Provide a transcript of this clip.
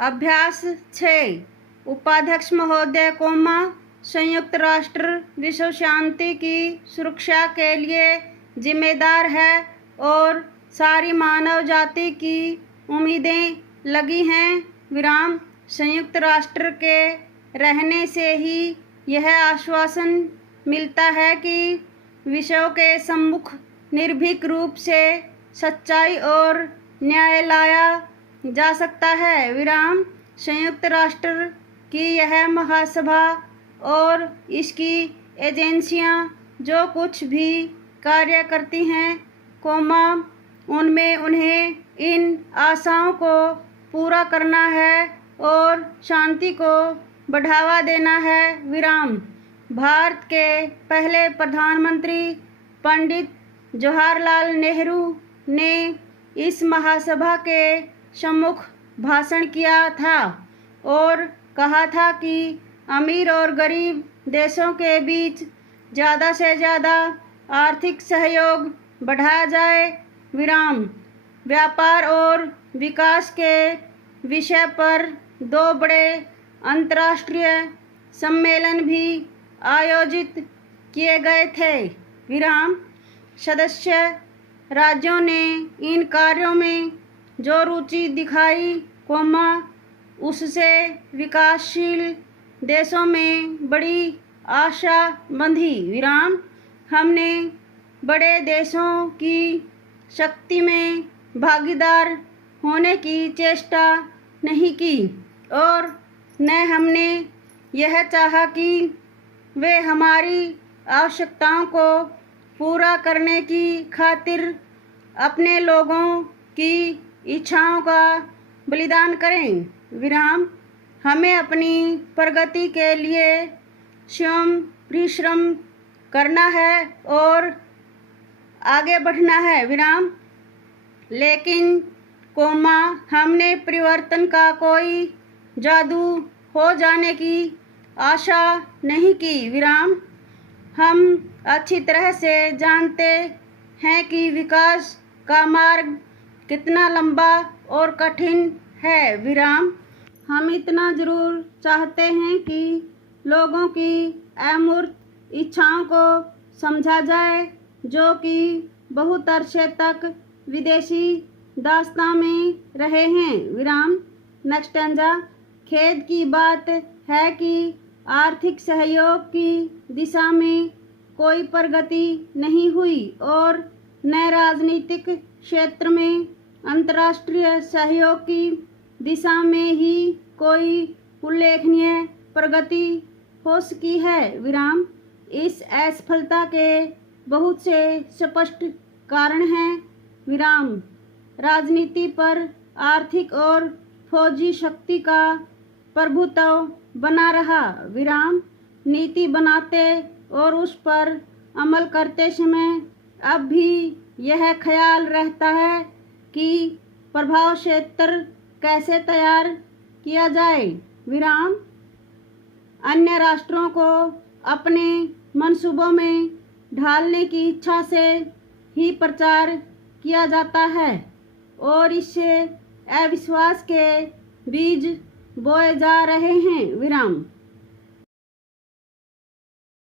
अभ्यास 6। उपाध्यक्ष महोदय संयुक्त राष्ट्र विश्व शांति की सुरक्षा के लिए जिम्मेदार है और सारी मानव जाति की उम्मीदें लगी हैं। संयुक्त राष्ट्र के रहने से ही यह आश्वासन मिलता है कि विश्व के सम्मुख निर्भीक रूप से सच्चाई और न्याय लाया जा सकता है। संयुक्त राष्ट्र की यह महासभा और इसकी एजेंसियां जो कुछ भी कार्य करती हैं, उनमें उन्हें इन आशाओं को पूरा करना है और शांति को बढ़ावा देना है। भारत के पहले प्रधानमंत्री पंडित जवाहरलाल नेहरू ने इस महासभा के सम्मुख भाषण किया था और कहा था कि अमीर और गरीब देशों के बीच ज़्यादा से ज़्यादा आर्थिक सहयोग बढ़ाया जाए। व्यापार और विकास के विषय पर 2 बड़े अंतर्राष्ट्रीय सम्मेलन भी आयोजित किए गए थे। सदस्य राज्यों ने इन कार्यों में जो रुचि दिखाई, उससे विकासशील देशों में बड़ी आशा बंधी। हमने बड़े देशों की शक्ति में भागीदार होने की चेष्टा नहीं की और न हमने यह चाहा कि वे हमारी आवश्यकताओं को पूरा करने की खातिर अपने लोगों की इच्छाओं का बलिदान करें। हमें अपनी प्रगति के लिए स्वयं परिश्रम करना है और आगे बढ़ना है। लेकिन हमने परिवर्तन का कोई जादू हो जाने की आशा नहीं की। हम अच्छी तरह से जानते हैं कि विकास का मार्ग कितना लंबा और कठिन है। हम इतना ज़रूर चाहते हैं कि लोगों की अमूर्त इच्छाओं को समझा जाए, जो कि बहुत अरसे तक विदेशी दास्तां में रहे हैं। Next stanza. खेद की बात है कि आर्थिक सहयोग की दिशा में कोई प्रगति नहीं हुई और न राजनीतिक क्षेत्र में अंतर्राष्ट्रीय सहयोग की दिशा में ही कोई उल्लेखनीय प्रगति हो सकी है। इस असफलता के बहुत से स्पष्ट कारण हैं। राजनीति पर आर्थिक और फौजी शक्ति का प्रभुत्व बना रहा। नीति बनाते और उस पर अमल करते समय अब भी यह ख्याल रहता है कि प्रभाव क्षेत्र कैसे तैयार किया जाए। अन्य राष्ट्रों को अपने मंसूबों में ढालने की इच्छा से ही प्रचार किया जाता है और इससे अविश्वास के बीज बोए जा रहे हैं।